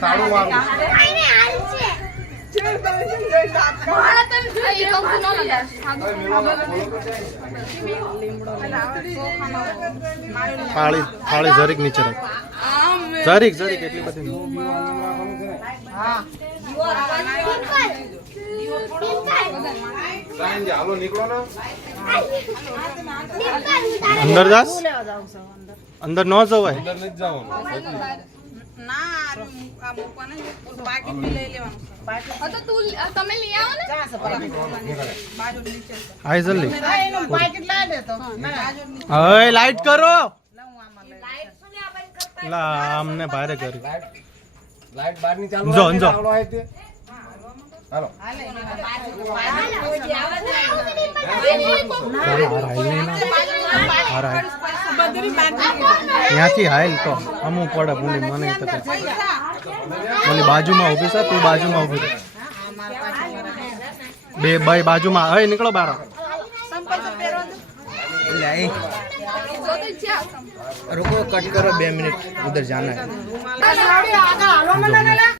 તાળું વાળું થાળી થાળી જરીક નીચે રાખ જરીક જરીક એટલી બધી હાલો નીકળો ને અંદર જાસ અંદર ન જવાય અંદર નથી જવાનું આય જલ્દી હવે લાઈટ કરો લા અમને ભારે કરી લાઈટ બહાર ની ચાલુ જો જો હાલો ત્યાંથી હાલ તો અમુક પડે ભૂલી મને ઓલી બાજુમાં ઉભી છે તું બાજુમાં ઉભી રહે બે બાઈ બાજુમાં હવે નીકળો બાર रुको कट करो 2 मिनट उधर जाना है